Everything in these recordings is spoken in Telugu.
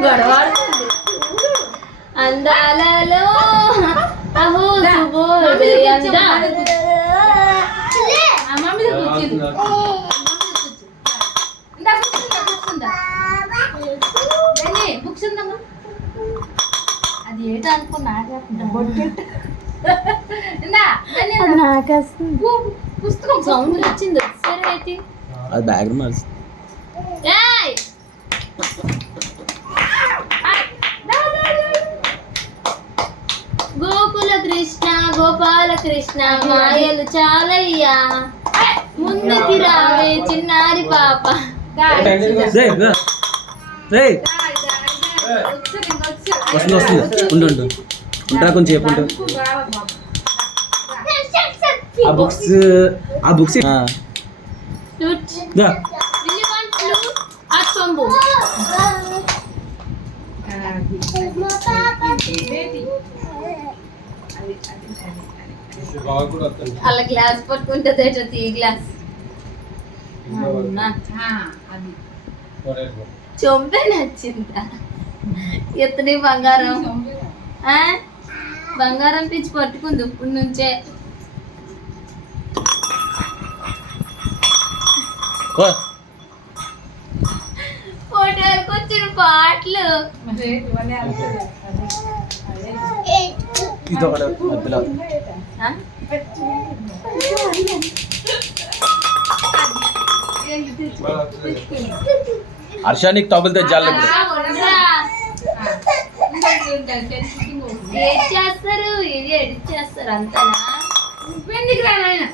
గొడవాడుతుంది అందాలలో అహో శుభోదయంగా బుక్స్ ఉందమ్మా అది ఏంటో అనుకున్నా పుస్తకం సౌండ్ వచ్చింది సరే అయితే అది బ్యాక్గ్రౌండ్ గోకుల కృష్ణ గోపాల కృష్ణ మాయలు చాలయ్యా ముందుకి రావే చిన్నారి పాప వస్తుంది ఉండు ఉంటా కొంచెం చెప్పండి ఆ బుక్స్ అలా గ్లాస్ పట్టుకుంటుంది ఈ గ్లాస్ చొంపే నచ్చిందా ఎత్తని బంగారం బంగారం పిచ్చి పట్టుకుంది ఇప్పుడు నుంచే ఫోటోలకు వచ్చిన పాటలు హర్ష నీకు తగులుతే జాలి చేస్తారు ఇది ఎడిట్ చేస్తారు అంతనా ఎందుకు రా నాయన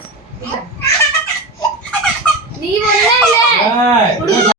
నీ వల్ల